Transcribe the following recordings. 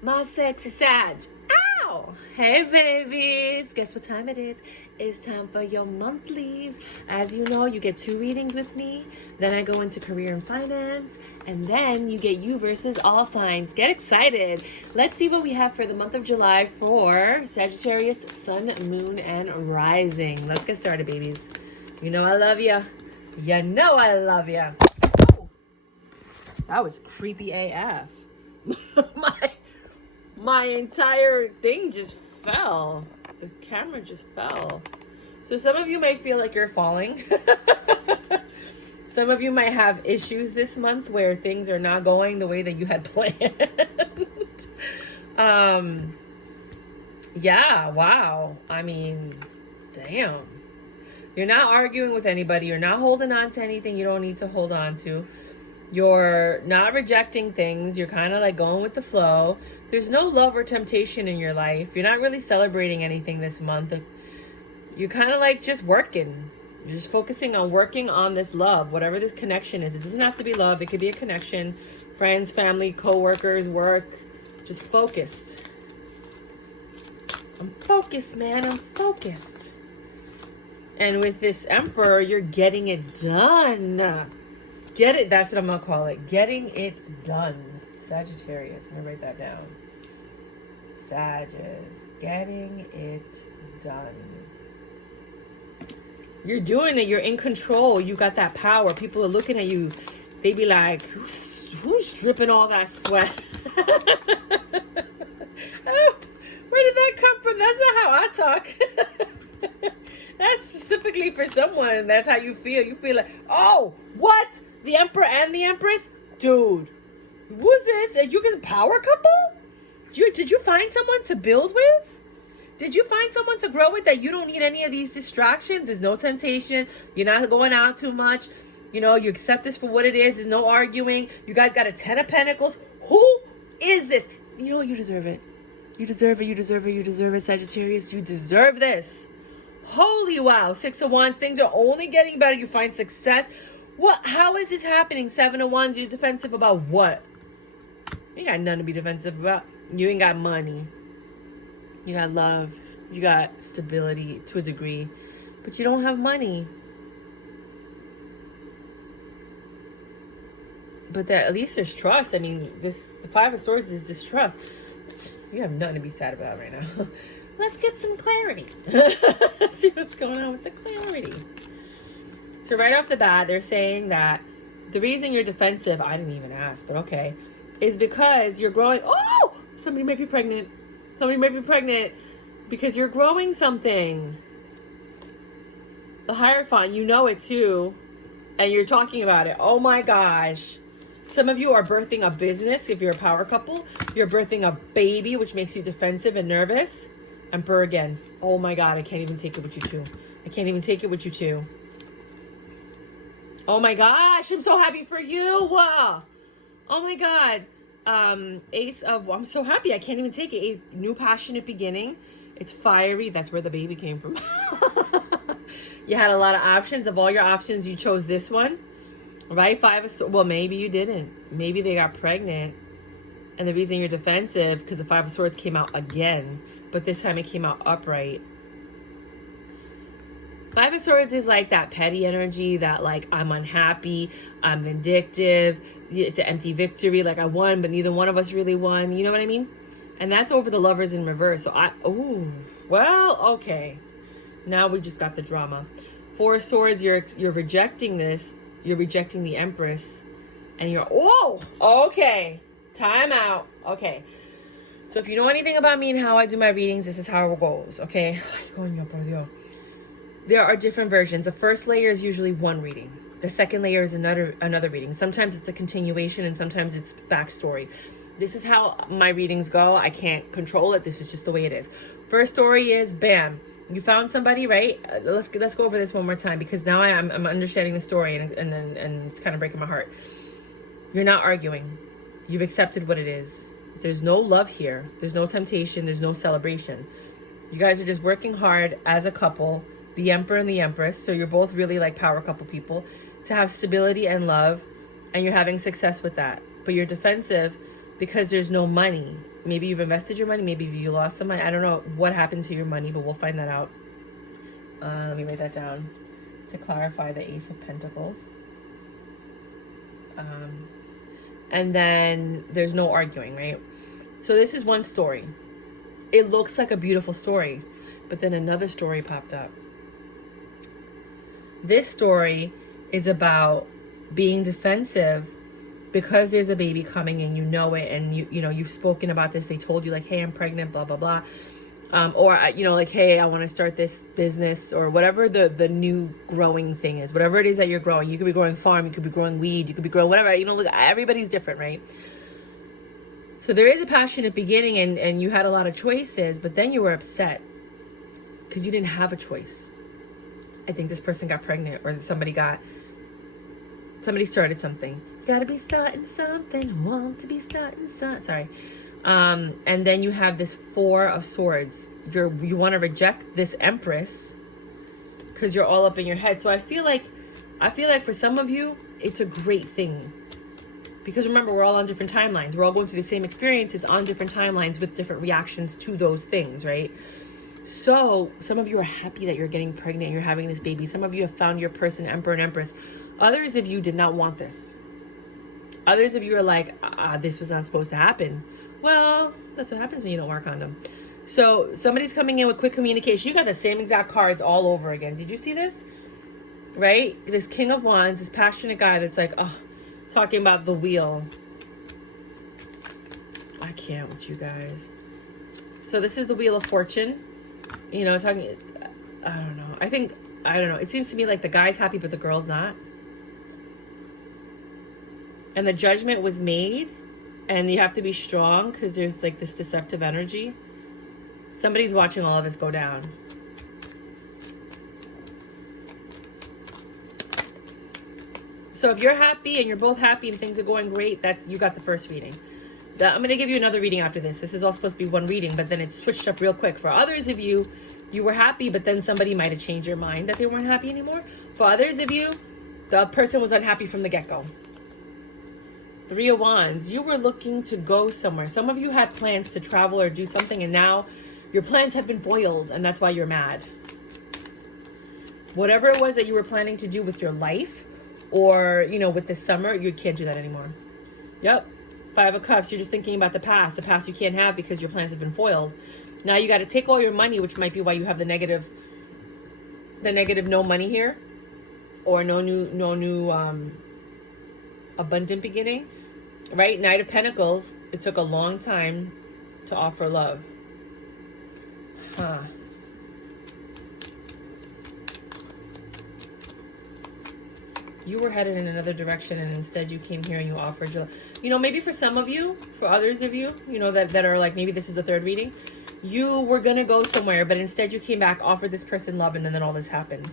My sexy Sag. Ow! Hey babies! Guess what time it is? It's time for your monthlies. As you know, you get 2 readings with me. Then I go into career and finance. And then you get you versus all signs. Get excited. Let's see what we have for the month of July for Sagittarius, Sun, Moon, and Rising. Let's get started, babies. You know I love ya. You know I love ya. Oh, that was creepy AF. My entire thing just fell. The camera just fell. So some of you may feel like you're falling. Some of you might have issues this month where things are not going the way that you had planned. Yeah, wow. I mean, damn. You're not arguing with anybody. You're not holding on to anything you don't need to hold on to. You're not rejecting things. You're kind of like going with the flow. There's no love or temptation in your life. You're not really celebrating anything this month. You're kind of like just working. You're just focusing on working on this love, whatever this connection is. It doesn't have to be love. It could be a connection. Friends, family, co-workers, work. Just focused. I'm focused, man. I'm focused. And with this Emperor, you're getting it done. Get it. That's what I'm going to call it. Getting it done. Sagittarius. I'm going to write that down. Sagittarius. Getting it done. You're doing it. You're in control. You got that power. People are looking at you. They be like, who's dripping all that sweat? Oh, where did that come from? That's not how I talk. That's specifically for someone. That's how you feel. You feel like, oh, what? The Emperor and the Empress? Dude, who's this? Are you guys a power couple? Did you find someone to build with? Did you find someone to grow with that you don't need any of these distractions? There's no temptation. You're not going out too much. You know, you accept this for what it is. There's no arguing. You guys got a 10 of Pentacles. Who is this? You know, you deserve it. You deserve it. You deserve it. You deserve it, Sagittarius. You deserve this. Holy wow. 6 of Wands. Things are only getting better. You find success. What? How is this happening? 7 of Wands. You're defensive about what? You ain't got nothing to be defensive about. You ain't got money. You got love. You got stability to a degree. But you don't have money. But there, at least there's trust. I mean, the 5 of Swords is distrust. You have nothing to be sad about right now. Let's get some clarity. Let's see what's going on with the clarity. So right off the bat, they're saying that the reason you're defensive, I didn't even ask, but okay, is because you're growing. Oh, somebody might be pregnant. Somebody might be pregnant because you're growing something. The Hierophant, you know it too, and you're talking about it. Oh my gosh. Some of you are birthing a business. If you're a power couple, you're birthing a baby, which makes you defensive and nervous. Emperor again. Oh my God, I can't even take it with you two. I can't even take it with you two. Oh my gosh, I'm so happy for you. Oh my God. Ace of, I'm so happy. I can't even take it. New passionate beginning. It's fiery. That's where the baby came from. You had a lot of options. Of all your options, you chose this one. Right? 5 of Swords. Well, maybe you didn't. Maybe they got pregnant. And the reason you're defensive, because the 5 of Swords came out again. But this time it came out upright. 5 of Swords is like that petty energy that like, I'm unhappy, I'm vindictive, it's an empty victory, like I won, but neither one of us really won. You know what I mean? And that's over the Lovers in reverse. So okay. Now we just got the drama. 4 of Swords, you're rejecting this. You're rejecting the Empress. And you're, okay. Time out. Okay. So if you know anything about me and how I do my readings, this is how it goes, okay? There are different versions. The first layer is usually one reading. The second layer is another reading. Sometimes it's a continuation and sometimes it's backstory. This is how my readings go. I can't control it. This is just the way it is. First story is, bam, you found somebody, right? Let's go over this one more time because now I'm understanding the story and it's kind of breaking my heart. You're not arguing. You've accepted what it is. There's no love here. There's no temptation. There's no celebration. You guys are just working hard as a couple, the Emperor and the Empress. So you're both really like power couple people, to have stability and love, and you're having success with that. But you're defensive because there's no money. Maybe you've invested your money. Maybe you lost some money. I don't know what happened to your money, but we'll find that out. Let me write that down to clarify the Ace of Pentacles. And then there's no arguing, right? So this is one story. It looks like a beautiful story, but then another story popped up. This story is about being defensive because there's a baby coming and you know it, and you know you've spoken about this. They told you like, hey, I'm pregnant, blah blah blah, or you know, like, hey, I want to start this business, or whatever the new growing thing is, whatever it is that you're growing. You could be growing farm, you could be growing weed, you could be growing whatever. You know, look, everybody's different, right? So there is a passionate beginning, and you had a lot of choices, but then you were upset because you didn't have a choice. I think this person got pregnant, or somebody started something. Gotta be starting something. Want to be starting something. Sorry. And then you have this Four of Swords. You want to reject this Empress because you're all up in your head. So I feel like for some of you, it's a great thing. Because remember, we're all on different timelines. We're all going through the same experiences on different timelines with different reactions to those things, right? So some of you are happy that you're getting pregnant, you're having this baby. Some of you have found your person, Emperor and Empress. Others of you did not want this. Others of you are like, this was not supposed to happen. Well, that's what happens when you don't work on them. So somebody's coming in with quick communication. You got the same exact cards all over again. Did you see this? Right? This King of Wands, this passionate guy that's like, talking about the wheel. I can't with you guys. So this is the Wheel of Fortune. You know, talking, I don't know. I don't know. It seems to me like the guy's happy, but the girl's not. And the judgment was made, and you have to be strong because there's like this deceptive energy. Somebody's watching all of this go down. So if you're happy and you're both happy and things are going great, you got the first reading. I'm going to give you another reading after this. This is all supposed to be one reading, but then it switched up real quick. For others of you, you were happy, but then somebody might have changed your mind that they weren't happy anymore. For others of you, the person was unhappy from the get-go. Three of Wands, you were looking to go somewhere. Some of you had plans to travel or do something, and now your plans have been foiled, and that's why you're mad. Whatever it was that you were planning to do with your life, or, you know, with this summer, you can't do that anymore. Yep. Five of Cups, you're just thinking about the past you can't have because your plans have been foiled. Now you got to take all your money, which might be why you have the negative no money here, or no new abundant beginning, right? Knight of Pentacles, it took a long time to offer love. You were headed in another direction, and instead you came here and you offered your, you know, maybe for some of you, for others of you, you know, that are like, maybe this is the third reading, you were going to go somewhere, but instead you came back, offered this person love, and then all this happened.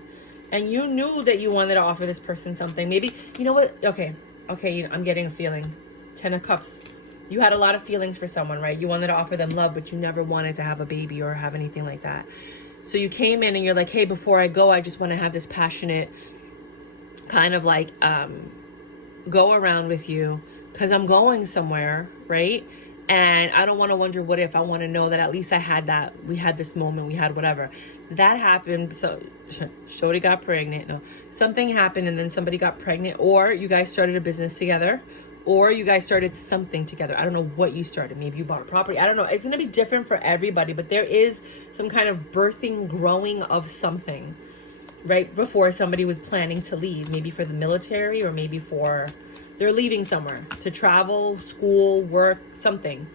And you knew that you wanted to offer this person something. Maybe, you know what? Okay, I'm getting a feeling. 10 of Cups. You had a lot of feelings for someone, right? You wanted to offer them love, but you never wanted to have a baby or have anything like that. So you came in and you're like, hey, before I go, I just want to have this passionate kind of like go around with you because I'm going somewhere, right? And I don't want to wonder what if. I want to know that at least I had that. We had this moment. We had whatever. That happened. So Shorty got pregnant. No, something happened and then somebody got pregnant, or you guys started a business together, or you guys started something together. I don't know what you started. Maybe you bought a property. I don't know. It's going to be different for everybody, but there is some kind of birthing, growing of something right before somebody was planning to leave, maybe for the military, or maybe they're leaving somewhere to travel, school, work, something.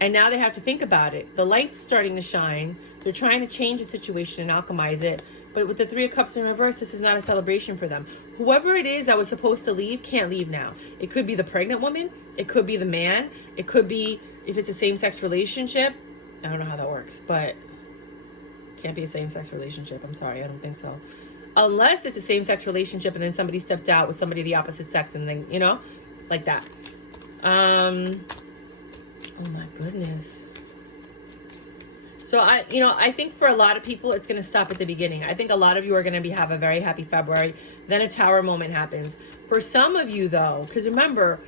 And now they have to think about it. The light's starting to shine. They're trying to change the situation and alchemize it. But with the Three of Cups in reverse, this is not a celebration for them. Whoever it is that was supposed to leave can't leave now. It could be the pregnant woman. It could be the man. It could be, if it's a same-sex relationship. I don't know how that works, but can't be a same-sex relationship. I'm sorry, I don't think so. Unless it's a same-sex relationship and then somebody stepped out with somebody of the opposite sex and then, you know, like that. Oh my goodness. So I think for a lot of people, it's going to stop at the beginning. I think a lot of you are going to have a very happy February. Then a Tower moment happens. For some of you though, because remember,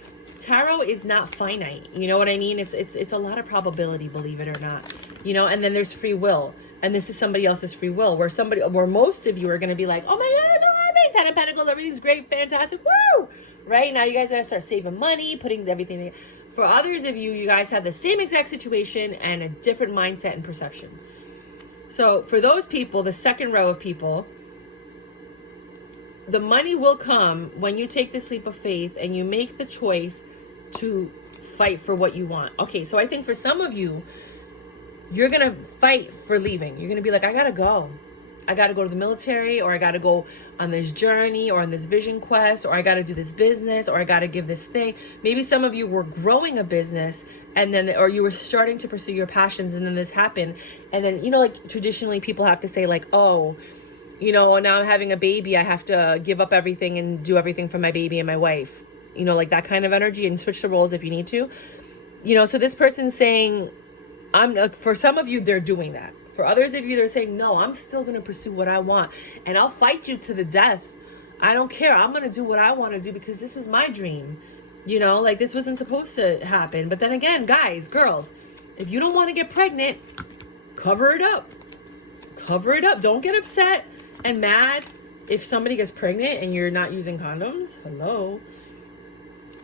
tarot is not finite. You know what I mean? It's a lot of probability, believe it or not. You know, and then there's free will. And this is somebody else's free will, where most of you are going to be like, oh my God, it's 10 of Pentacles, everything's great, fantastic, woo! Right? Now you guys got to start saving money, putting everything in. For others of you, you guys have the same exact situation and a different mindset and perception. So for those people, the second row of people, the money will come when you take this leap of faith and you make the choice to fight for what you want. Okay, so I think for some of you, you're going to fight for leaving. You're going to be like, I got to go. I got to go to the military, or I got to go on this journey or on this vision quest, or I got to do this business, or I got to give this thing. Maybe some of you were growing a business and then, or you were starting to pursue your passions and then this happened. And then, you know, like traditionally people have to say like, oh, you know, now I'm having a baby, I have to give up everything and do everything for my baby and my wife. You know, like that kind of energy, and switch the roles if you need to. You know, so this person's saying, for some of you, they're doing that. For others of you, they're saying, no, I'm still going to pursue what I want. And I'll fight you to the death. I don't care. I'm going to do what I want to do because this was my dream. You know, like this wasn't supposed to happen. But then again, guys, girls, if you don't want to get pregnant, cover it up. Cover it up. Don't get upset and mad if somebody gets pregnant and you're not using condoms. Hello.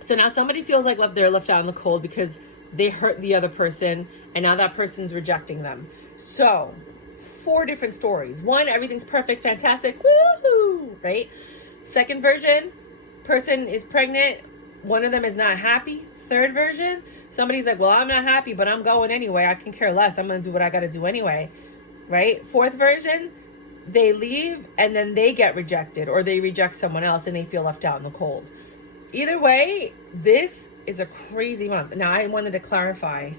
So now somebody feels like they're left out in the cold because they hurt the other person and now that person's rejecting them. So 4 different stories. 1, everything's perfect, fantastic, woohoo, right? Second version, person is pregnant, one of them is not happy. Third version, somebody's like, well, I'm not happy, but I'm going anyway. I can care less. I'm going to do what I got to do anyway, right? Fourth version, they leave and then they get rejected, or they reject someone else and they feel left out in the cold. Either way, this is a crazy month. Now, I wanted to clarify.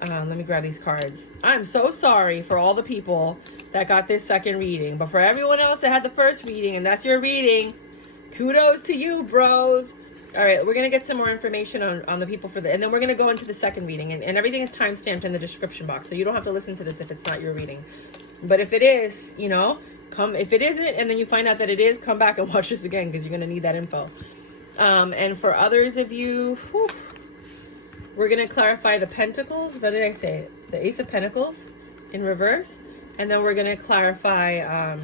Let me grab these cards. I'm so sorry for all the people that got this second reading. But for everyone else that had the first reading, and that's your reading, kudos to you, bros. All right, we're going to get some more information on the people and then we're going to go into the second reading. And everything is timestamped in the description box. So you don't have to listen to this if it's not your reading. But if it is, you know, if it isn't, and then you find out that it is, come back and watch this again because you're going to need that info. And for others of you, we're going to clarify the Pentacles. What did I say? The Ace of Pentacles in reverse. And then we're going to clarify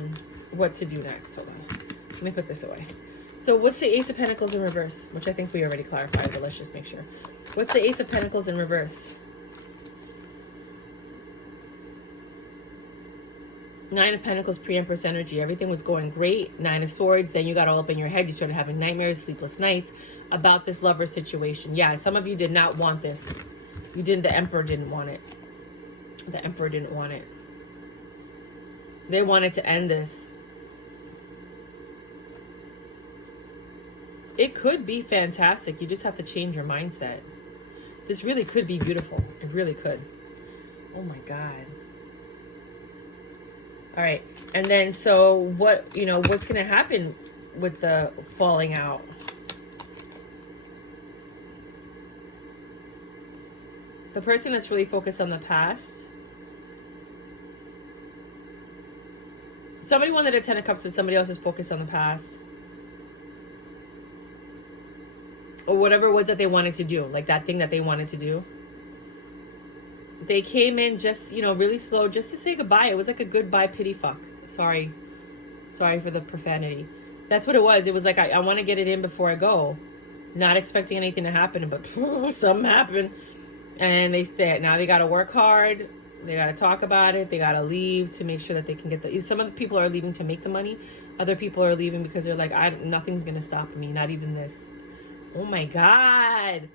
what to do next. Hold on. Let me put this away. So what's the Ace of Pentacles in reverse? Which I think we already clarified, but let's just make sure. What's the Ace of Pentacles in reverse? 9 of Pentacles, pre-Empress energy. Everything was going great. 9 of Swords. Then you got all up in your head. You started having nightmares, sleepless nights about this lover situation. Yeah, some of you did not want this. You didn't. The Emperor didn't want it. The Emperor didn't want it. They wanted to end this. It could be fantastic. You just have to change your mindset. This really could be beautiful. It really could. Oh my God. All right. And then, so what, you know, what's going to happen with the falling out? The person that's really focused on the past. Somebody wanted a 10 of Cups, but somebody else is focused on the past. Or whatever it was that they wanted to do. Like that thing that they wanted to do. They came in just, you know, really slow just to say goodbye. It was like a goodbye pity fuck. Sorry. Sorry for the profanity. That's what it was. It was like, I want to get it in before I go. Not expecting anything to happen, but something happened. And they said, now they got to work hard. They got to talk about it. They got to leave to make sure that they can get the... Some of the people are leaving to make the money. Other people are leaving because they're like, nothing's going to stop me. Not even this. Oh my God.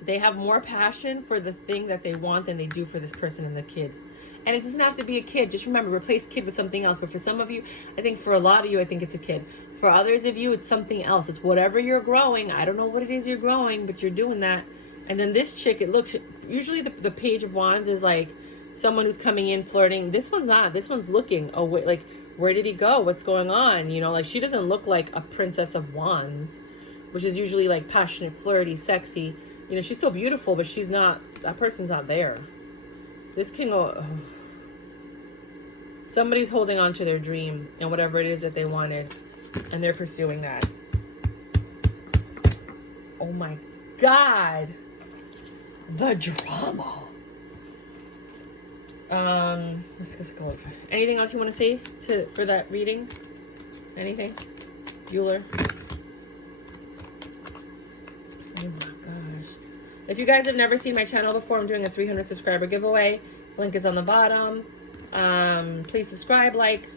They have more passion for the thing that they want than they do for this person and the kid. And it doesn't have to be a kid. Just remember, replace kid with something else. But for some of you, I think for a lot of you, I think it's a kid. For others of you, it's something else. It's whatever you're growing. I don't know what it is you're growing, but you're doing that. And then this chick, it looks, usually the Page of Wands is like someone who's coming in flirting. This one's not. This one's looking. Oh, wait, like, where did he go? What's going on? You know, like, she doesn't look like a Princess of Wands, which is usually like passionate, flirty, sexy. You know, she's still beautiful, but she's not, that person's not there. This can go, oh. Somebody's holding on to their dream and whatever it is that they wanted, and they're pursuing that. Oh my God. The drama. Let's just go. Anything else you want to say for that reading? Anything? Bueller? Oh my gosh. If you guys have never seen my channel before, I'm doing a 300 subscriber giveaway. Link is on the bottom. Please subscribe, like,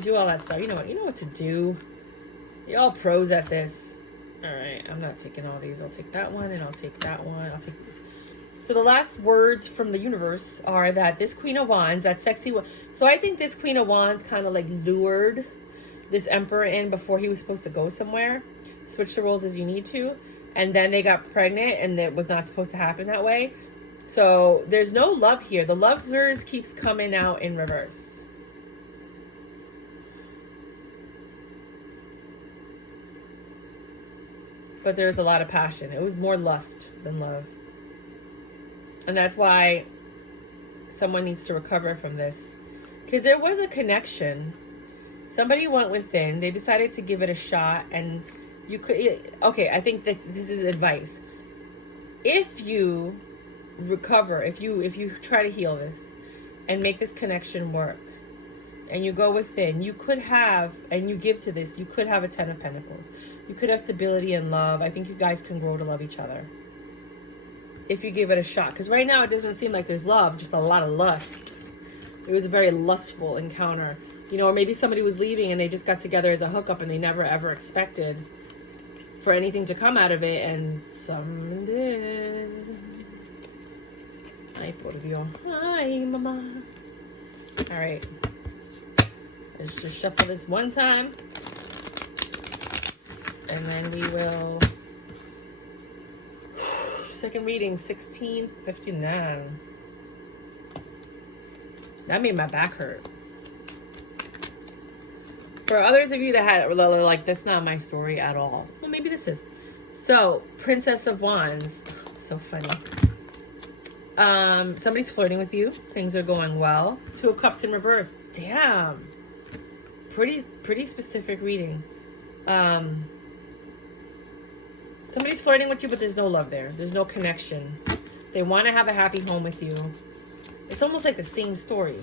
do all that stuff. You know what to do. You're all pros at this. All right, I'm not taking all these. I'll take that one, and I'll take that one. I'll take these. So the last words from the universe are that this Queen of Wands, that sexy one. So I think this Queen of Wands kind of like lured this Emperor in before he was supposed to go somewhere. Switch the roles as you need to. And then they got pregnant, and it was not supposed to happen that way. So there's no love here. The lovers keeps coming out in reverse. But there's a lot of passion. It was more lust than love. And that's why someone needs to recover from this. Because there was a connection. Somebody went within. They decided to give it a shot. And you could... Okay, I think that this is advice. If you recover, if you try to heal this and make this connection work, and you go within, you could have, and you give to this, you could have a 10 of Pentacles. You could have stability and love. I think you guys can grow to love each other if you give it a shot. Because right now it doesn't seem like there's love, just a lot of lust. It was a very lustful encounter. You know, or maybe somebody was leaving and they just got together as a hookup and they never ever expected for anything to come out of it, and some did. Hi, Porvio. Hi, Mama. All right. Let's just shuffle this one time. And then we will... Second reading, 1659. That made my back hurt. For others of you that had like, that's not my story at all. Well, maybe this is. So, Princess of Wands. Oh, it's so funny. Somebody's flirting with you. Things are going well. Two of Cups in reverse. Damn. Pretty specific reading. Somebody's flirting with you, but there's no love there. There's no connection. They want to have a happy home with you. It's almost like the same story.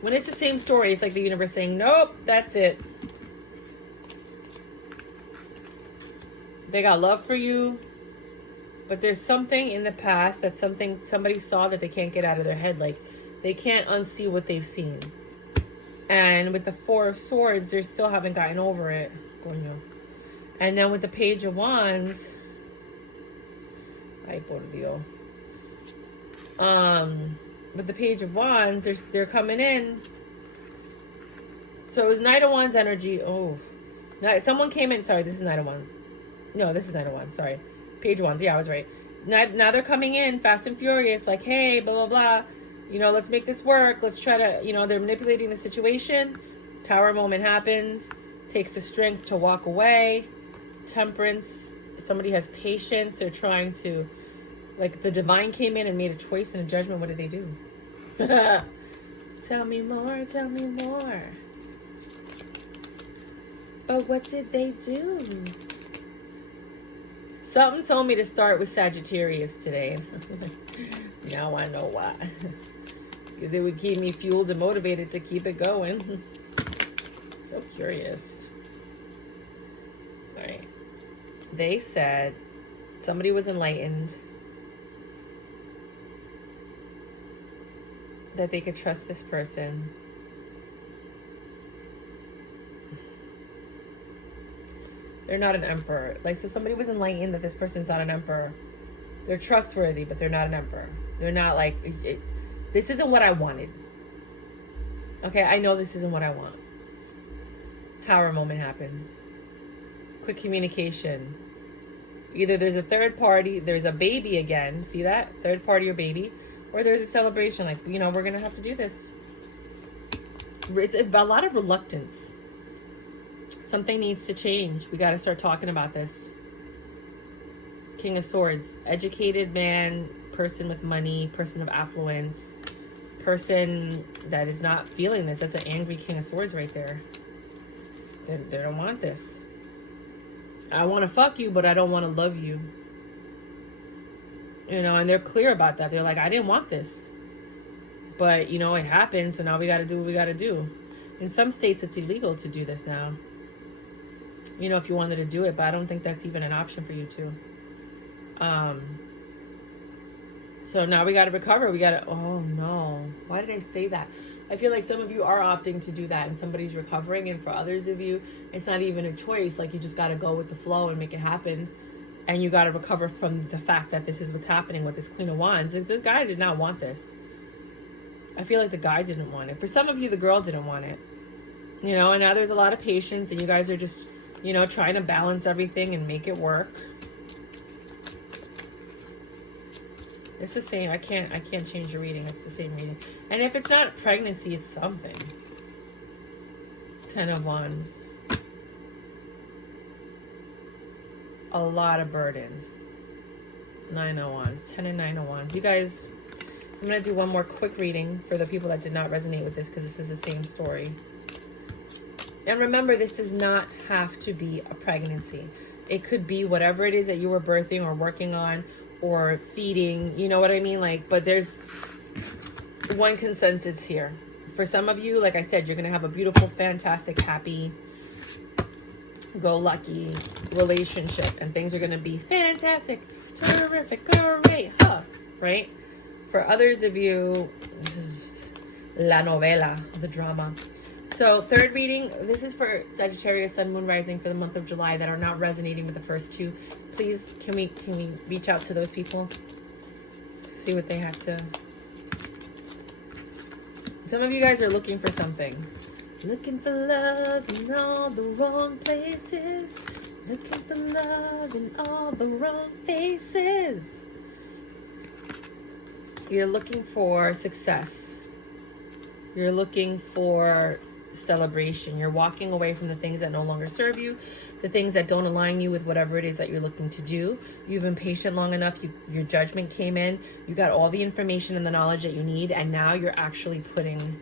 When it's the same story, it's like the universe saying, nope, that's it. They got love for you, but there's something in the past that somebody saw that they can't get out of their head. Like, they can't unsee what they've seen. And with the Four of Swords, they still haven't gotten over it. And then with the Page of Wands, ay, por Dios. With the Page of Wands, they're coming in. So it was Knight of Wands energy. Oh, someone came in. Sorry, this is Knight of Wands. No, this is Knight of Wands. Sorry, Page of Wands. Yeah, I was right. Now they're coming in fast and furious. Like, hey, blah blah blah. You know, let's make this work. Let's try to. You know, they're manipulating the situation. Tower moment happens. Takes the strength to walk away. Temperance. Somebody has patience. They're trying to. Like, the divine came in and made a choice and a judgment. What did they do? Tell me more, tell me more. But what did they do? Something told me to start with Sagittarius today. Now I know why. Because it would keep me fueled and motivated to keep it going. So curious. All right. They said somebody was enlightened. That they could trust this person. They're not an emperor. Like, so somebody was enlightened that this person's not an emperor. They're trustworthy, but they're not an emperor. They're not like, this isn't what I wanted. Okay, I know this isn't what I want. Tower moment happens. Quick communication. Either there's a third party, there's a baby again. See that? Third party or baby. Or there's a celebration, like, you know, we're going to have to do this. It's a lot of reluctance. Something needs to change. We got to start talking about this. King of Swords. Educated man, person with money, person of affluence, person that is not feeling this. That's an angry King of Swords right there. They don't want this. I want to fuck you, but I don't want to love you. You know, and they're clear about that. They're like, I didn't want this. But, you know, it happened, so now we got to do what we got to do. In some states, it's illegal to do this now. You know, if you wanted to do it, but I don't think that's even an option for you to. So now we got to recover. We got to, oh no. Why did I say that? I feel like some of you are opting to do that and somebody's recovering. And for others of you, it's not even a choice. Like, you just got to go with the flow and make it happen. And you got to recover from the fact that this is what's happening with this Queen of Wands. This guy did not want this. I feel like the guy didn't want it. For some of you, the girl didn't want it. You know, and now there's a lot of patience and you guys are just, you know, trying to balance everything and make it work. It's the same. I can't change your reading. It's the same reading. And if it's not pregnancy, it's something. 10 of Wands. A lot of burdens. 9 of Wands. 10 and 9 of Wands. You guys, I'm going to do one more quick reading for the people that did not resonate with this, because this is the same story. And remember, this does not have to be a pregnancy. It could be whatever it is that you were birthing or working on or feeding, you know what I mean? Like, but there's one consensus here. For some of you, like I said, you're going to have a beautiful, fantastic, happy, go lucky relationship, and things are going to be fantastic, terrific, great, huh? Right? For others of you, this is la novela, the drama. So third reading, this is for Sagittarius, Sun, Moon, Rising for the month of July that are not resonating with the first two. Please, can we reach out to those people? See what they have to. Some of you guys are looking for something. Looking for love in all the wrong places. Looking for love in all the wrong faces. You're looking for success. You're looking for celebration. You're walking away from the things that no longer serve you, the things that don't align you with whatever it is that you're looking to do. You've been patient long enough. Your judgment came in. You got all the information and the knowledge that you need, and now you're actually putting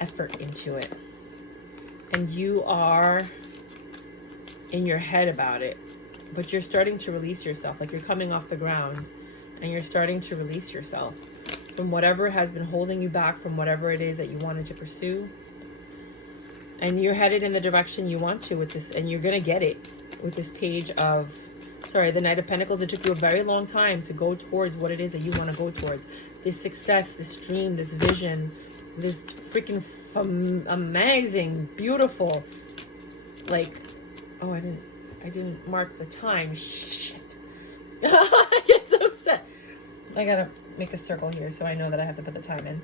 effort into it. And you are in your head about it, but you're starting to release yourself. Like, you're coming off the ground and you're starting to release yourself from whatever has been holding you back from whatever it is that you wanted to pursue. And you're headed in the direction you want to with this, and you're going to get it with this page of, the Knight of Pentacles. It took you a very long time to go towards what it is that you want to go towards. This success, this dream, this vision, this freaking amazing, beautiful, like, oh, I didn't mark the time. Shit. I get so upset. I gotta make a circle here so I know that I have to put the time in.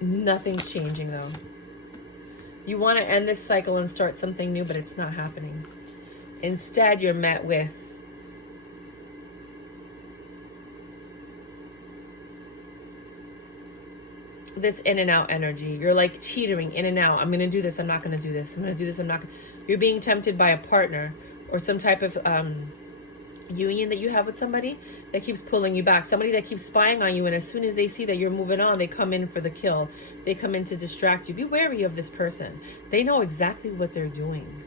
Nothing's changing though. You want to end this cycle and start something new, but it's not happening. Instead, you're met with this in and out energy. You're like teetering in and out. I'm going to do this. I'm not going to do this. I'm going to do this. I'm not going to. You're being tempted by a partner or some type of union that you have with somebody that keeps pulling you back. Somebody that keeps spying on you. And as soon as they see that you're moving on, they come in for the kill. They come in to distract you. Be wary of this person. They know exactly what they're doing.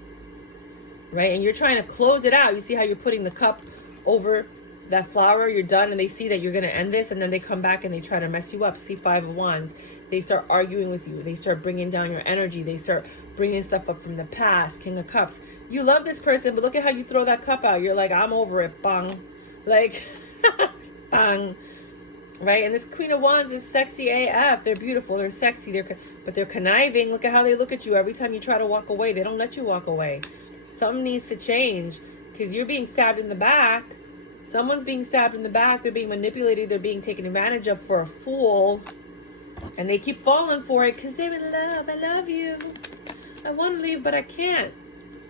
Right? And you're trying to close it out. You see how you're putting the cup over that flower, you're done, and they see that you're going to end this, and then they come back and they try to mess you up. See, 5 of Wands. They start arguing with you. They start bringing down your energy. They start bringing stuff up from the past. King of Cups. You love this person, but look at how you throw that cup out. You're like, I'm over it. Bang. Like, bang. Right? And this Queen of Wands is sexy AF. They're beautiful. They're sexy. But they're conniving. Look at how they look at you. Every time you try to walk away, they don't let you walk away. Something needs to change because you're being stabbed in the back. Someone's being stabbed in the back. They're being manipulated. They're being taken advantage of for a fool. And they keep falling for it because they're in love. I love you. I want to leave, but I can't.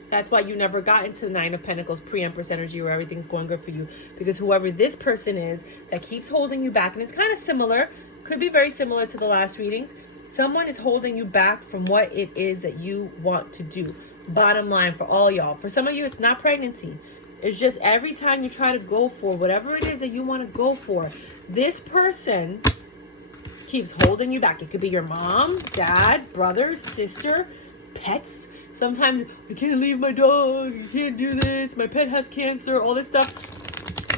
That's why you never got into the 9 of Pentacles pre-Empress energy where everything's going good for you. Because whoever this person is that keeps holding you back, and it's kind of similar, could be very similar to the last readings. Someone is holding you back from what it is that you want to do. Bottom line for all y'all. For some of you, it's not pregnancy. It's just every time you try to go for whatever it is that you want to go for, this person keeps holding you back. It could be your mom, dad, brother, sister. pets. Sometimes I can't leave my dog, I can't do this, my pet has cancer, all this stuff.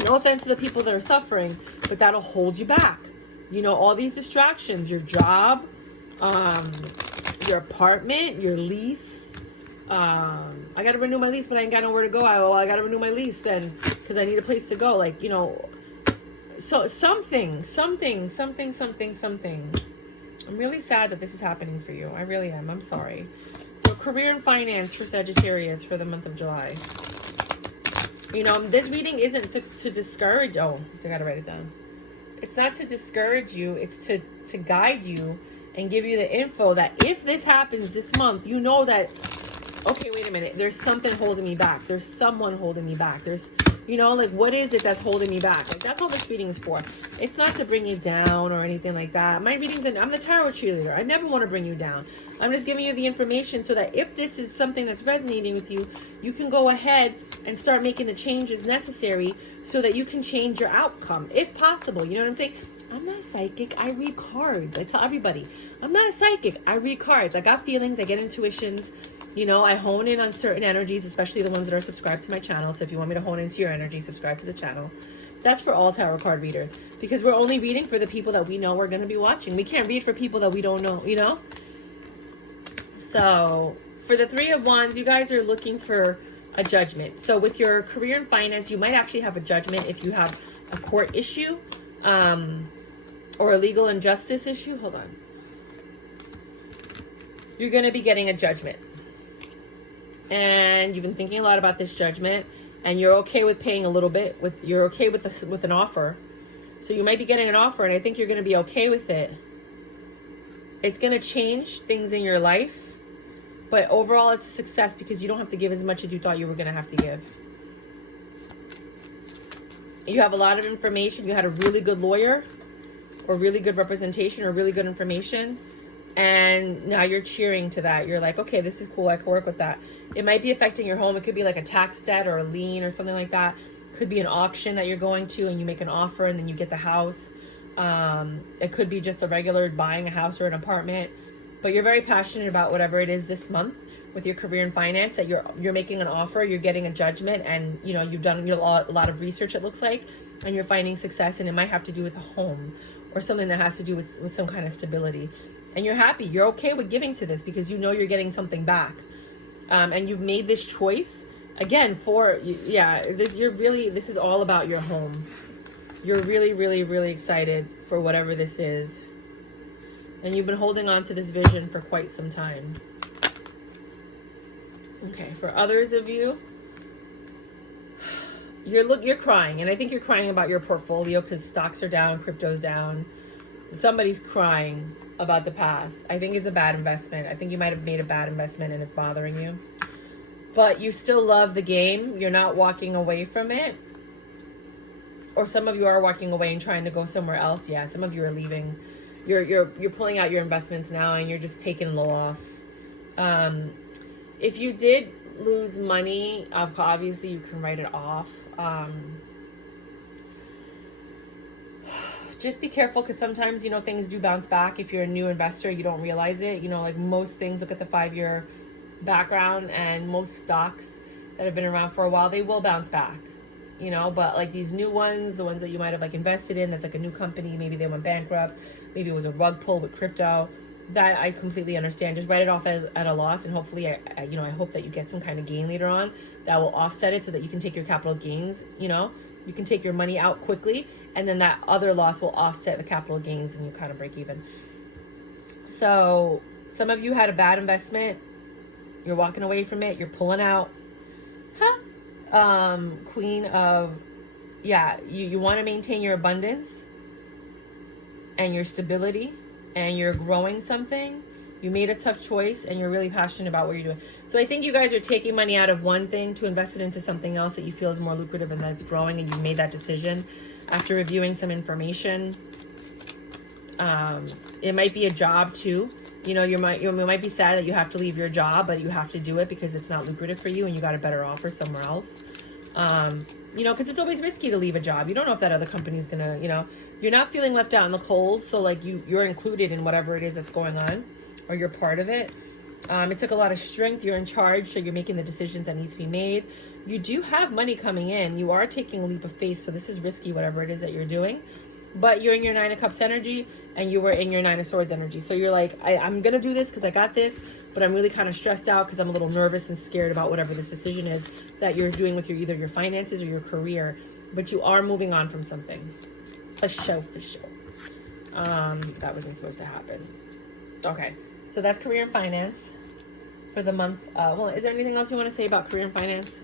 No offense to the people that are suffering, but that'll hold you back. You know, all these distractions, your job, your apartment, your lease. I got to renew my lease, but I ain't got nowhere to go. I got to renew my lease then because I need a place to go. Like, you know, so something. I'm really sad that this is happening for you. I really am. I'm sorry. So career and finance for Sagittarius for the month of July. You know, this reading isn't to discourage. Oh, I got to write it down. It's not to discourage you. It's to guide you and give you the info that if this happens this month, you know that, okay, wait a minute. There's something holding me back. There's someone holding me back. There's, you know, like, what is it that's holding me back? Like, that's all this reading is for. It's not to bring you down or anything like that. My readings, I'm the tarot cheerleader. I never want to bring you down. I'm just giving you the information so that if this is something that's resonating with you, you can go ahead and start making the changes necessary so that you can change your outcome, if possible. You know what I'm saying? I'm not psychic. I read cards. I tell everybody, I'm not a psychic. I read cards. I got feelings. I get intuitions. You know, I hone in on certain energies, especially the ones that are subscribed to my channel. So if you want me to hone into your energy, subscribe to the channel. That's for all tarot card readers, because we're only reading for the people that we know we're going to be watching. We can't read for people that we don't know, you know? So for the Three of Wands, you guys are looking for a judgment. So with your career and finance, you might actually have a judgment if you have a court issue or a legal injustice issue. Hold on. You're going to be getting a judgment. And you've been thinking a lot about this judgment, and you're okay with paying a little bit. You're okay with an offer. So you might be getting an offer, and I think you're going to be okay with it. It's going to change things in your life, but overall it's a success because you don't have to give as much as you thought you were going to have to give. You have a lot of information. You had a really good lawyer or really good representation or really good information, and now you're cheering to that. You're like, okay, this is cool. I can work with that. It might be affecting your home. It could be like a tax debt or a lien or something like that. Could be an auction that you're going to and you make an offer and then you get the house. It could be just a regular buying a house or an apartment. But you're very passionate about whatever it is this month with your career and finance, that you're making an offer, you're getting a judgment, and you know you've done a lot of research, it looks like, and you're finding success, and it might have to do with a home or something that has to do with some kind of stability. And you're happy. You're okay with giving to this because you know you're getting something back. And you've made this choice again this is all about your home. You're really, really, really excited for whatever this is. And you've been holding on to this vision for quite some time. Okay, for others of you, you're crying. And I think you're crying about your portfolio because stocks are down, crypto's down. Somebody's crying about the past. I think it's a bad investment. I think you might have made a bad investment and it's bothering you. But you still love the game. You're not walking away from it. Or some of you are walking away and trying to go somewhere else. Yeah, some of you are leaving. You're pulling out your investments now and you're just taking the loss. If you did lose money, obviously you can write it off. Just be careful because sometimes, you know, things do bounce back. If you're a new investor, you don't realize it. You know, like most things, look at the 5-year background, and most stocks that have been around for a while, they will bounce back, you know. But like these new ones, the ones that you might have like invested in, that's like a new company, maybe they went bankrupt, maybe it was a rug pull with crypto, that I completely understand. Just write it off at a loss, and hopefully, I hope that you get some kind of gain later on that will offset it so that you can take your capital gains, you know. You can take your money out quickly, and then that other loss will offset the capital gains and you kind of break even. So some of you had a bad investment. You're walking away from it. You're pulling out. Queen of, you want to maintain your abundance and your stability, and you're growing something. You made a tough choice and you're really passionate about what you're doing. So I think you guys are taking money out of one thing to invest it into something else that you feel is more lucrative and that's growing, and you made that decision after reviewing some information. It might be a job too. You know, you might be sad that you have to leave your job, but you have to do it because it's not lucrative for you and you got a better offer somewhere else. You know, because it's always risky to leave a job. You don't know if that other company is going to, you know, you're not feeling left out in the cold. So like you're included in whatever it is that's going on, or you're part of it. It took a lot of strength. You're in charge, so you're making the decisions that needs to be made. You do have money coming in. You are taking a leap of faith, so this is risky, whatever it is that you're doing. But you're in your 9 of Cups energy, and you were in your 9 of Swords energy. So you're like, I'm going to do this because I got this, but I'm really kind of stressed out because I'm a little nervous and scared about whatever this decision is that you're doing with either your finances or your career. But you are moving on from something. For sure. That wasn't supposed to happen. Okay, so that's career and finance for the month. Well, is there anything else you want to say about career and finance?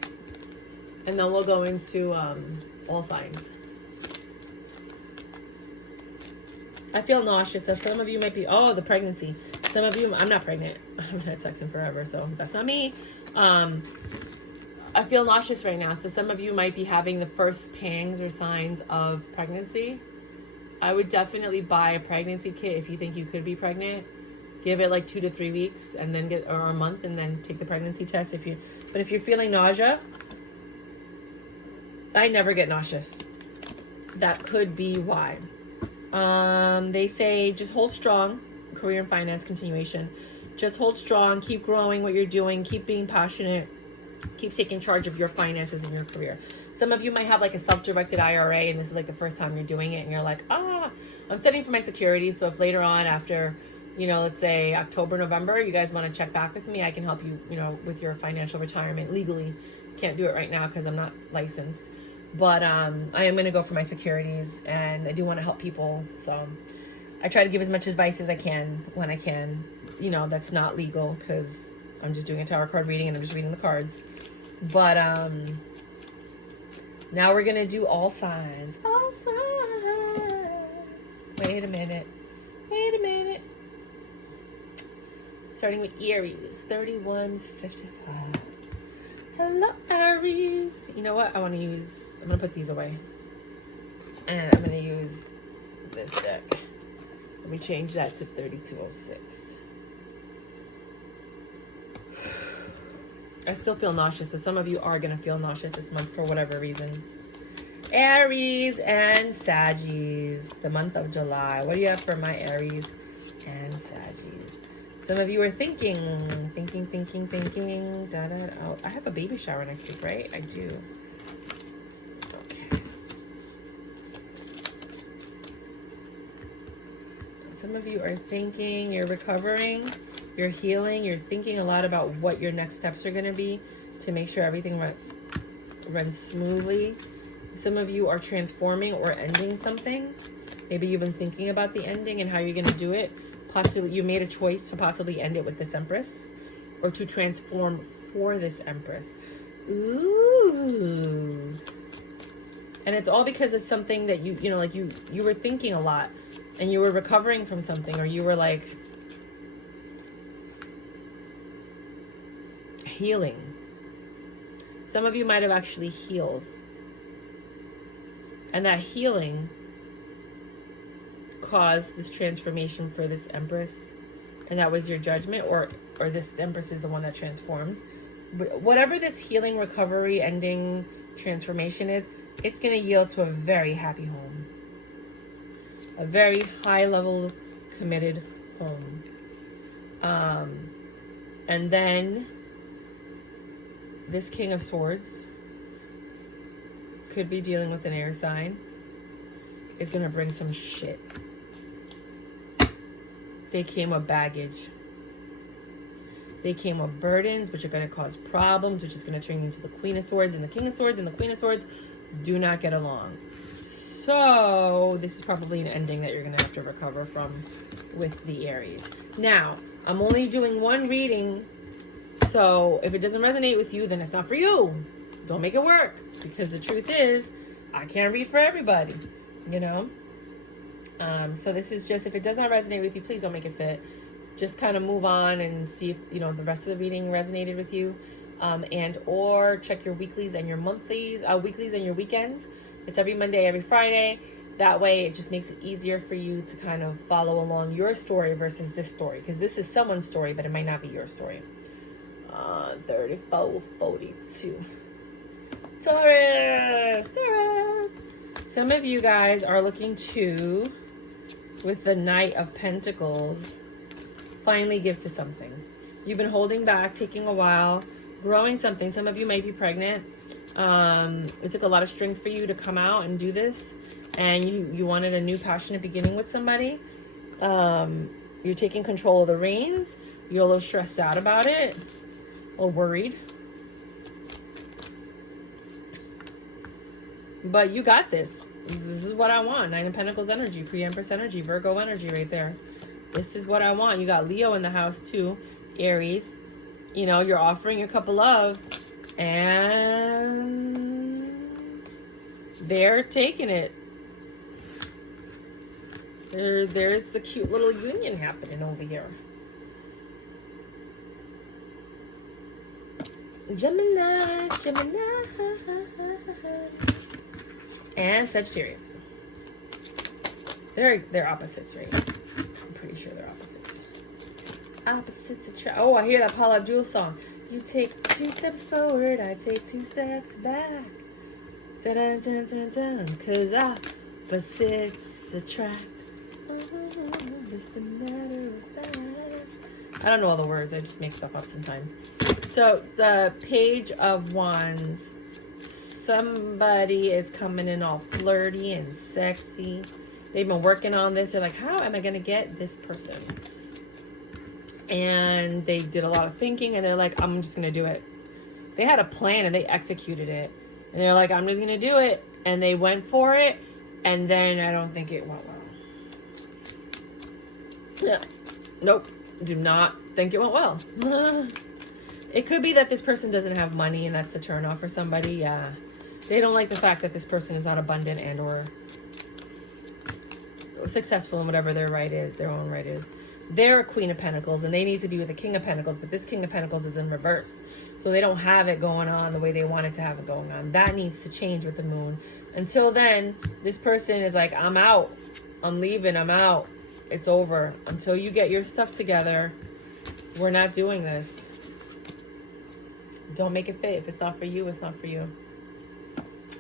And then we'll go into all signs. I feel nauseous. So some of you might be, the pregnancy. Some of you, I'm not pregnant. I haven't had sex in forever, so that's not me. I feel nauseous right now. So some of you might be having the first pangs or signs of pregnancy. I would definitely buy a pregnancy kit if you think you could be pregnant. Give it like 2 to 3 weeks and then or a month and then take the pregnancy test. But if you're feeling nausea, I never get nauseous. That could be why. They say just hold strong. Career and finance continuation. Just hold strong. Keep growing what you're doing. Keep being passionate. Keep taking charge of your finances and your career. Some of you might have like a self-directed IRA and this is like the first time you're doing it and you're like, I'm setting for my security. So if later on after, let's say October, November, you guys want to check back with me, I can help you, with your financial retirement legally. Can't do it right now because I'm not licensed. But I am going to go for my securities and I do want to help people. So I try to give as much advice as I can when I can, that's not legal because I'm just doing a tarot card reading and I'm just reading the cards. But now we're going to do all signs. All signs. Wait a minute. Starting with Aries, 3155. Hello, Aries. You know what? I'm going to put these away. And I'm going to use this deck. Let me change that to 3206. I still feel nauseous, so some of you are going to feel nauseous this month for whatever reason. Aries and Saggies, the month of July. What do you have for my Aries and Saggies? Some of you are thinking. Oh, I have a baby shower next week, right? I do. Okay. Some of you are thinking, you're recovering. You're healing. You're thinking a lot about what your next steps are going to be to make sure everything runs smoothly. Some of you are transforming or ending something. Maybe you've been thinking about the ending and how you're going to do it. Possibly you made a choice to possibly end it with this Empress or to transform for this Empress. Ooh. And it's all because of something that you were thinking a lot and you were recovering from something, or you were like healing. Some of you might have actually healed. And that healing caused this transformation for this Empress. And that was your judgment, or this Empress is the one that transformed. But whatever this healing, recovery, ending, transformation is, it's going to yield to a very happy home. A very high level, committed home. And then this King of Swords could be dealing with an air sign. Is going to bring some shit. They came with baggage. They came with burdens, which are going to cause problems, which is going to turn you into the Queen of Swords. And the King of Swords and the Queen of Swords do not get along. So this is probably an ending that you're going to have to recover from with the Aries. Now, I'm only doing one reading. So if it doesn't resonate with you, then it's not for you. Don't make it work. Because the truth is, I can't read for everybody. So this is just, if it does not resonate with you, please don't make it fit. Just kind of move on and see if the rest of the reading resonated with you, and or check your weeklies and your monthlies, weeklies and your weekends. It's every Monday, every Friday. That way it just makes it easier for you to kind of follow along your story versus this story, because this is someone's story, but it might not be your story. 3442. Taurus. Some of you guys are looking to, with the Knight of Pentacles, finally give to something. You've been holding back, taking a while, growing something. Some of you might be pregnant. It took a lot of strength for you to come out and do this. And you wanted a new passionate beginning with somebody. You're taking control of the reins. You're a little stressed out about it. Or worried. But you got this. This is what I want. Nine of Pentacles energy. Pre-Empress energy. Virgo energy right there. This is what I want. You got Leo in the house too. Aries. You know, you're offering your couple love. And they're taking it. There's the cute little union happening over here. Gemini. And Sagittarius. They're opposites, right? I'm pretty sure they're opposites. Opposites attract. Oh, I hear that Paula Abdul song. You take 2 steps forward, I take 2 steps back. Dun dun dun dun dun. 'Cause opposites attract. Just a matter of fact. I don't know all the words. I just make stuff up sometimes. So the Page of Wands. Somebody is coming in all flirty and sexy. They've been working on this. They're like, how am I going to get this person? And they did a lot of thinking, and they're like, I'm just going to do it. They had a plan, and they executed it. And they're like, I'm just going to do it. And they went for it, and then I don't think it went well. Yeah. Nope. Do not think it went well. It could be that this person doesn't have money, and that's a turnoff for somebody. Yeah. They don't like the fact that this person is not abundant and or successful in whatever their right is, their own right is. They're a Queen of Pentacles, and they need to be with the King of Pentacles, but this King of Pentacles is in reverse. So they don't have it going on the way they wanted to have it going on. That needs to change with the moon. Until then, this person is like, I'm out. I'm leaving. I'm out. It's over. Until you get your stuff together, we're not doing this. Don't make it fit. If it's not for you, it's not for you.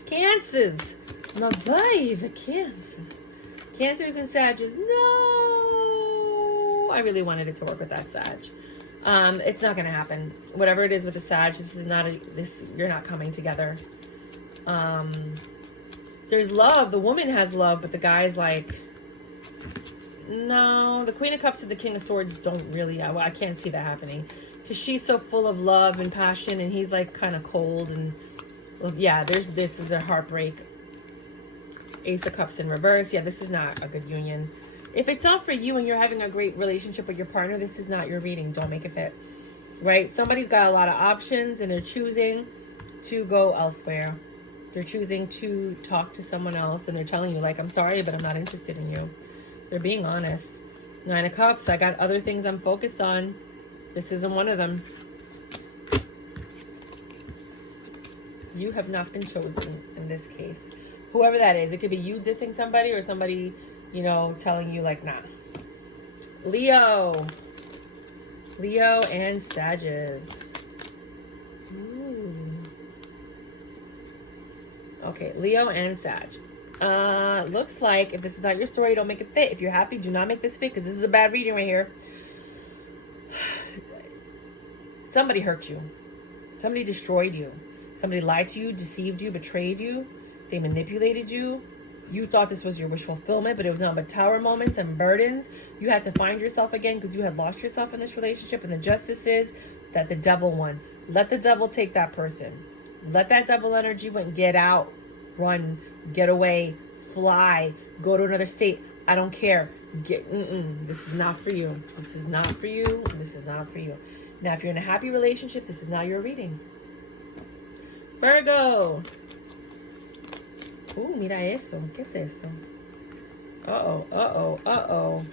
Cancers. My vibe. Cancers. Cancers and Sages. No. I really wanted it to work with that Sag. It's not going to happen. Whatever it is with the Sag, this is not you're not coming together. There's love. The woman has love, but the guy's like, no. The Queen of Cups and the King of Swords don't really, I can't see that happening. Because she's so full of love and passion, and he's like kind of cold. And yeah, this is a heartbreak. Ace of Cups in reverse. Yeah, this is not a good union. If it's not for you and you're having a great relationship with your partner, this is not your reading. Don't make it fit. Right? Somebody's got a lot of options, and they're choosing to go elsewhere. They're choosing to talk to someone else, and they're telling you, like, I'm sorry, but I'm not interested in you. They're being honest. 9 of Cups. I got other things I'm focused on. This isn't one of them. You have not been chosen in this case. Whoever that is. It could be you dissing somebody or somebody, you know, telling you like, nah. Leo. Leo and Sagittarius. Ooh. Okay, Leo and Sag. Looks like if this is not your story, don't make it fit. If you're happy, do not make this fit, because this is a bad reading right here. Somebody hurt you. Somebody destroyed you. Somebody lied to you, deceived you, betrayed you. They manipulated you. You thought this was your wish fulfillment, but it was nothing but tower moments and burdens. You had to find yourself again because you had lost yourself in this relationship. And the justice is that the devil won. Let the devil take that person. Let that devil energy get out, run, get away, fly, go to another state. I don't care. This is not for you. This is not for you. This is not for you. Now, if you're in a happy relationship, this is not your reading. Virgo. Mira eso. ¿Qué es esto? Uh-oh, uh-oh, uh-oh.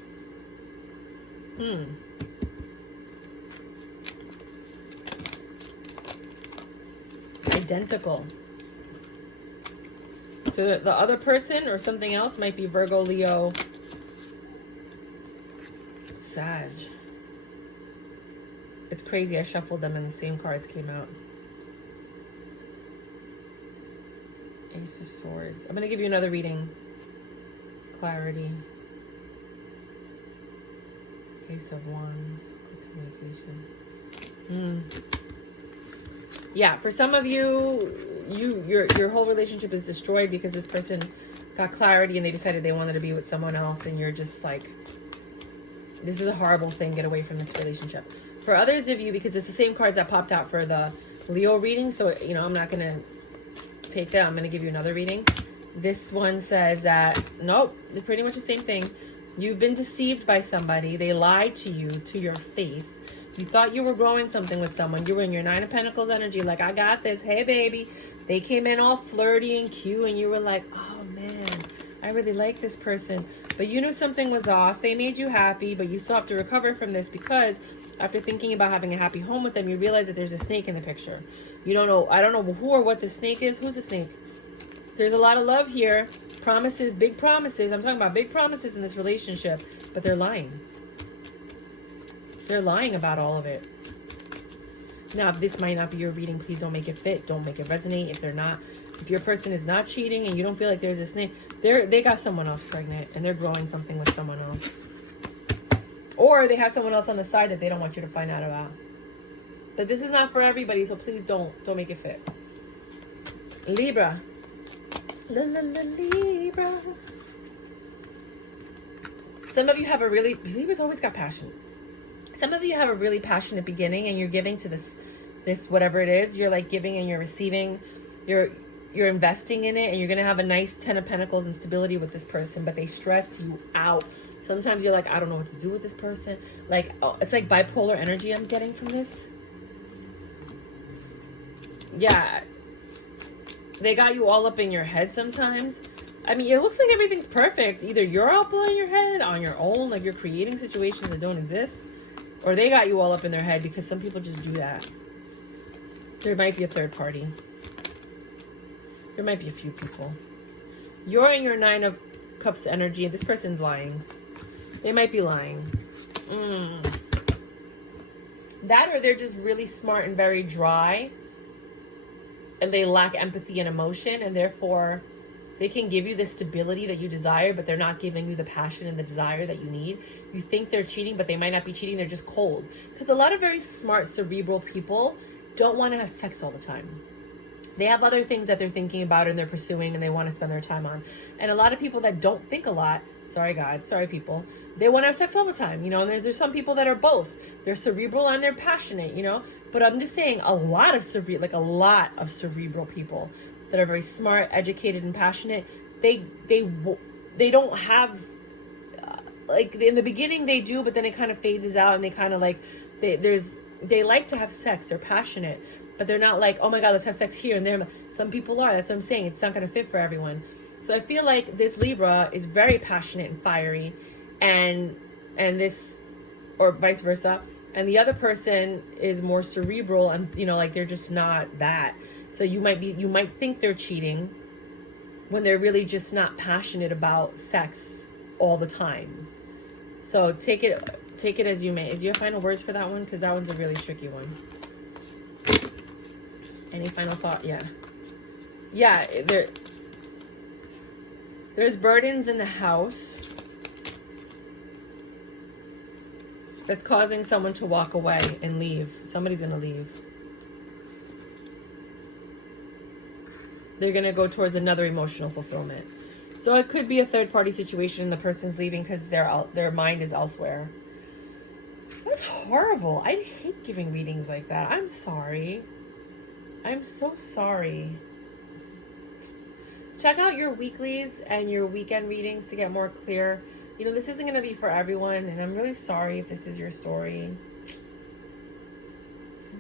Identical. So the other person or something else might be Virgo, Leo, Sag. It's crazy. I shuffled them and the same cards came out. Ace of Swords. I'm going to give you another reading. Clarity. Ace of Wands. Communication. Yeah, for some of you, your whole relationship is destroyed because this person got clarity and they decided they wanted to be with someone else, and you're just like, this is a horrible thing, get away from this relationship. For others of you, because it's the same cards that popped out for the Leo reading, so, you know, I'm not going to take that. I'm going to give you another reading. This one says that, nope, it's pretty much the same thing. You've been deceived by somebody. They lied to you, to your face. You thought you were growing something with someone. You were in your Nine of Pentacles energy, like, I got this. Hey, baby. They came in all flirty and cute, and you were like, oh, man, I really like this person. But you knew something was off. They made you happy, but you still have to recover from this because after thinking about having a happy home with them, you realize that there's a snake in the picture. You don't know. I don't know who or what the snake is. Who's the snake? There's a lot of love here. Promises, big promises. I'm talking about big promises in this relationship, but they're lying. They're lying about all of it. Now, if this might not be your reading, please don't make it fit. Don't make it resonate. If your person is not cheating and you don't feel like there's a snake, they got someone else pregnant and they're growing something with someone else. Or they have someone else on the side that they don't want you to find out about. But this is not for everybody, so please don't make it fit. Libra. Libra. Some of you have Libra's always got passion. Some of you have a really passionate beginning and you're giving to this whatever it is. You're like giving and you're receiving. You're investing in it, and you're going to have a nice 10 of Pentacles and stability with this person, but they stress you out. Sometimes you're like, I don't know what to do with this person. Like, oh, it's like bipolar energy I'm getting from this. Yeah. They got you all up in your head sometimes. I mean, it looks like everything's perfect. Either you're up in your head on your own, like you're creating situations that don't exist, or they got you all up in their head, because some people just do that. There might be a third party. There might be a few people. You're in your Nine of Cups energy, and this person's lying. They might be lying. That, or they're just really smart and very dry, and they lack empathy and emotion, and therefore they can give you the stability that you desire, but they're not giving you the passion and the desire that you need. You think they're cheating, but they might not be cheating. They're just cold. Because a lot of very smart, cerebral people don't want to have sex all the time. They have other things that they're thinking about and they're pursuing and they want to spend their time on. And a lot of people that don't think a lot, sorry God, sorry people, they want to have sex all the time, you know. And there's some people that are both. They're cerebral and they're passionate, you know. But I'm just saying, a lot of cerebral people that are very smart, educated, and passionate, they don't have, like, in the beginning they do, but then it kind of phases out, and they kind of like, they like to have sex, they're passionate, but they're not like, oh my God, let's have sex here and there. Some people are. That's what I'm saying. It's not going to fit for everyone. So I feel like this Libra is very passionate and fiery, and this, or vice versa. And the other person is more cerebral, and, you know, like, they're just not that. So you might think they're cheating when they're really just not passionate about sex all the time. So take it as you may. Is your final words for that one? Because that one's a really tricky one. Any final thought? Yeah, there's burdens in the house that's causing someone to walk away and leave. Somebody's going to leave. They're going to go towards another emotional fulfillment. So it could be a third-party situation. The person's leaving because their mind is elsewhere. That's horrible. I hate giving readings like that. I'm sorry. I'm so sorry. Check out your weeklies and your weekend readings to get more clear. You know, this isn't going to be for everyone, and I'm really sorry if this is your story. It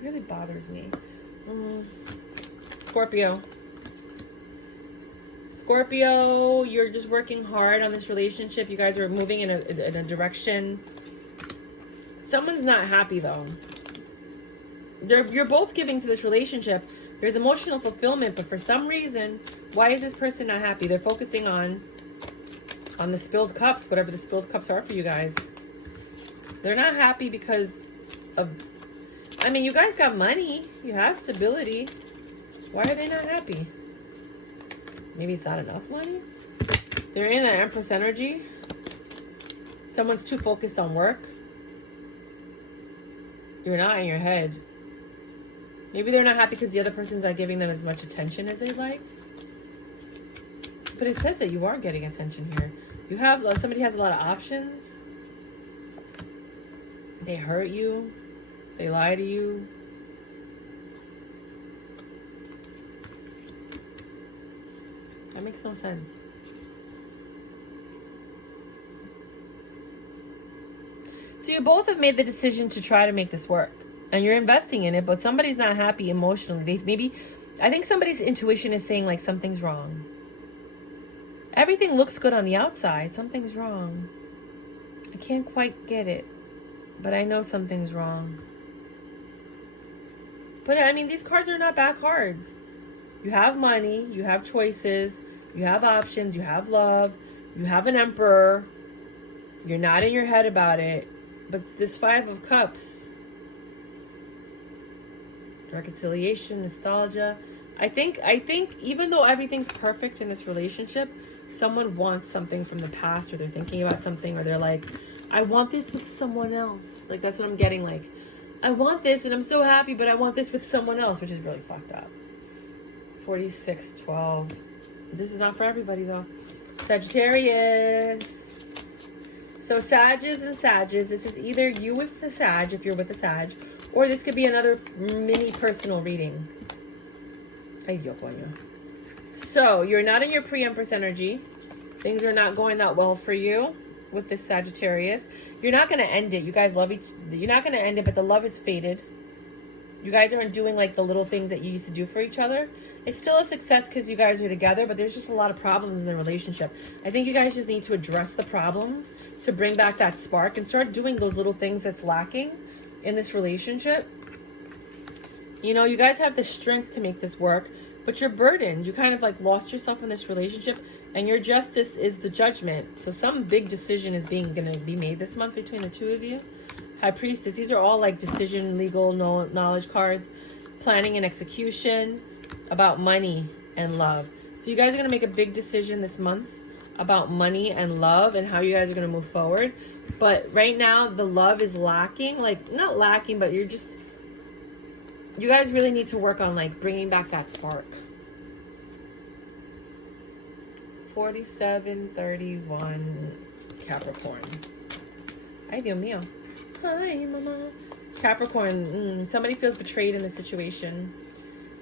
really bothers me. Scorpio. Scorpio, you're just working hard on this relationship. You guys are moving in a direction. Someone's not happy, though. You're both giving to this relationship. There's emotional fulfillment, but for some reason, why is this person not happy? They're focusing on the spilled cups, whatever the spilled cups are for you guys. They're not happy because of, I mean, you guys got money. You have stability. Why are they not happy? Maybe it's not enough money? They're in an Empress energy. Someone's too focused on work. You're not in your head. Maybe they're not happy because the other person's not giving them as much attention as they'd like. But it says that you are getting attention here. You have, somebody has a lot of options. They hurt you. They lie to you. That makes no sense. So you both have made the decision to try to make this work. And you're investing in it, but somebody's not happy emotionally. I think somebody's intuition is saying like something's wrong. Everything looks good on the outside. Something's wrong. I can't quite get it, but I know something's wrong. But I mean, these cards are not bad cards. You have money, you have choices, you have options, you have love, you have an emperor. You're not in your head about it. But this 5 of Cups, reconciliation, nostalgia. I think even though everything's perfect in this relationship, someone wants something from the past, or they're thinking about something, or they're like, I want this with someone else. Like, that's what I'm getting. Like, I want this and I'm so happy, but I want this with someone else, which is really fucked up. 4612. This is not for everybody though. Sagittarius. So Sages and Sages, this is either you with the Sag, if you're with a Sag, or this could be another mini personal reading. Ay, Dios coño. So you're not in your pre-Empress energy. Things are not going that well for you with this Sagittarius. You're not going to end it. You guys love you're not going to end it, but the love is faded. You guys aren't doing like the little things that you used to do for each other. It's still a success because you guys are together, but there's just a lot of problems in the relationship. I think you guys just need to address the problems to bring back that spark and start doing those little things that's lacking in this relationship. You know, you guys have the strength to make this work, but you're burdened. You kind of like lost yourself in this relationship, and your justice is the judgment. So some big decision is gonna be made this month between the two of you. High Priestess, these are all like decision, legal, knowledge cards, planning and execution, about money and love. So you guys are going to make a big decision this month about money and love and how you guys are going to move forward. But right now, the love is lacking. Like, not lacking, but you guys really need to work on like bringing back that spark. 4731 Capricorn. Ay, Dios mío. Hi, mama. Capricorn, somebody feels betrayed in this situation.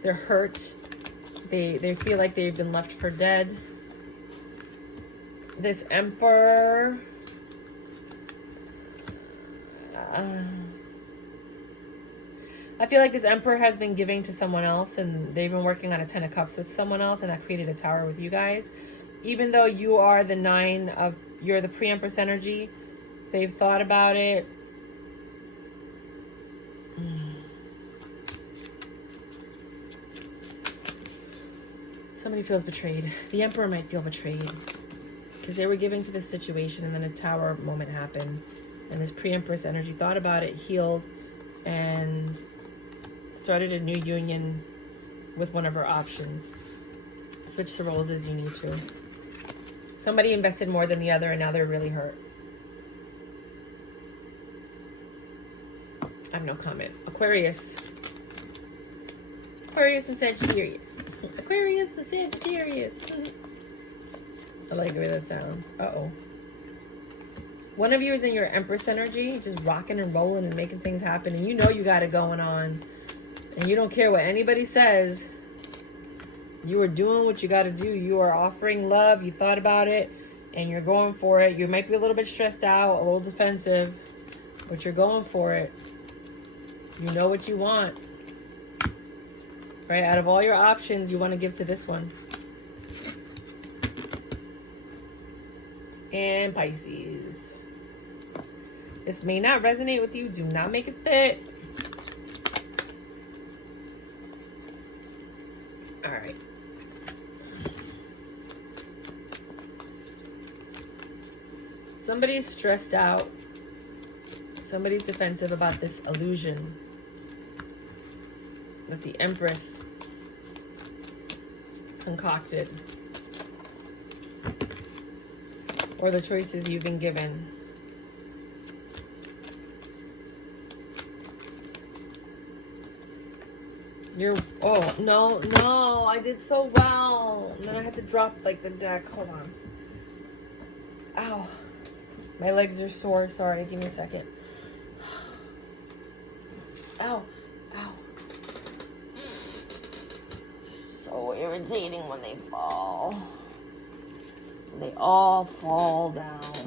They're hurt. They feel like they've been left for dead. This Emperor. I feel like this Emperor has been giving to someone else, and they've been working on a 10 of Cups with someone else, and that created a Tower with you guys. Even though you are the you're the pre-Empress energy, they've thought about it. Somebody feels betrayed. The Emperor might feel betrayed because they were giving to this situation, and then a Tower moment happened, and this pre-Empress energy thought about it, healed, and started a new union with one of her options. Switch the roles as you need to. Somebody invested more than the other, and now they're really hurt. I have no comment. Aquarius. Aquarius and Sagittarius. Aquarius and Sagittarius. I like the way that sounds. Uh-oh. One of you is in your Empress energy, just rocking and rolling and making things happen, and you know you got it going on. And you don't care what anybody says. You are doing what you got to do. You are offering love. You thought about it, and you're going for it. You might be a little bit stressed out, a little defensive, but you're going for it. You know what you want. Right? Out of all your options, you want to give to this one. And Pisces. This may not resonate with you. Do not make it fit. All right. Somebody's stressed out. Somebody's defensive about this illusion that the Empress concocted, or the choices you've been given. Oh, no, I did so well. And then I had to drop, like, the deck. Hold on. Ow. My legs are sore. Sorry, give me a second. Ow. So irritating when they fall. They all fall down.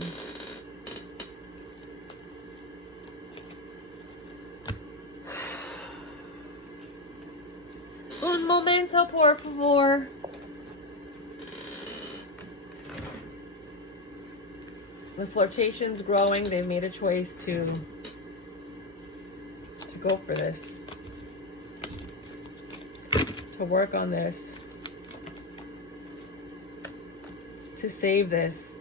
Un momento, por favor. The flirtation's growing. They've made a choice to go for this. To work on this. To save this.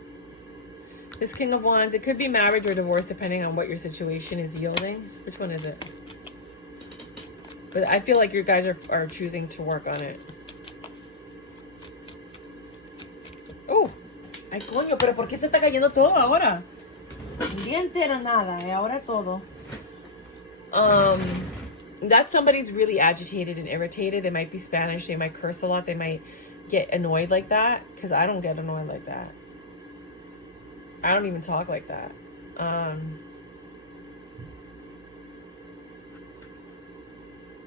This King of Wands, it could be marriage or divorce depending on what your situation is yielding. Which one is it? But I feel like you guys are choosing to work on it. Oh, ay coño, pero ¿por qué se está cayendo todo ahora? El día entero nada, ahora todo. That somebody's really agitated and irritated. They might be Spanish. They might curse a lot. They might get annoyed like that. Because I don't get annoyed like that. I don't even talk like that.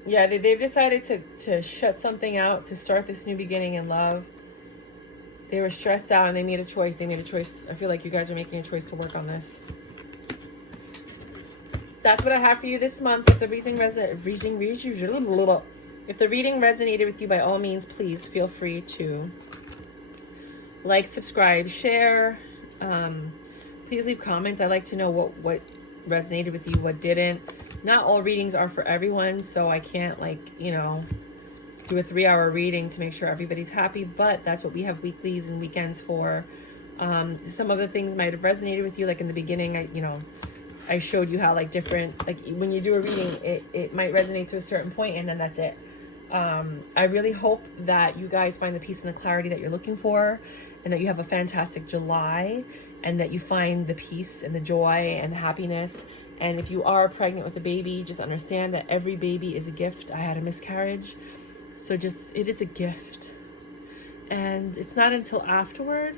Yeah, they've decided to shut something out, to start this new beginning in love. They were stressed out and they made a choice. I feel like you guys are making a choice to work on this. That's what I have for you this month. If the reading resonated with you, by all means, please feel free to like, subscribe, share. Please leave comments. I like to know what resonated with you, what didn't. Not all readings are for everyone, so I can't, like, you know, do a 3-hour reading to make sure everybody's happy, but that's what we have weeklies and weekends for. Some of the things might have resonated with you, like in the beginning, I showed you how, like, different, like, when you do a reading, it might resonate to a certain point, and then that's it. I really hope that you guys find the peace and the clarity that you're looking for, and that you have a fantastic July, and that you find the peace and the joy and the happiness. And if you are pregnant with a baby, just understand that every baby is a gift. I had a miscarriage, so it is a gift. And it's not until afterward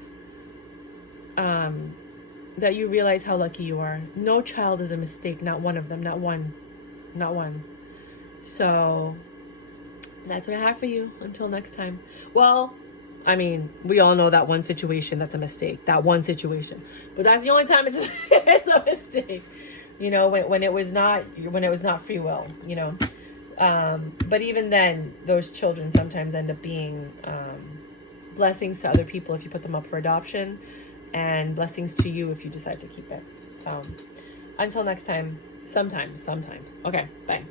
that you realize how lucky you are. No child is a mistake, not one of them, not one. So that's what I have for you. Until next time. Well, I mean, we all know that one situation that's a mistake, that one situation. But that's the only time it's a mistake. You know, when it was not free will, you know. But even then, those children sometimes end up being blessings to other people if you put them up for adoption, and blessings to you if you decide to keep it. So until next time, sometimes. Okay, bye.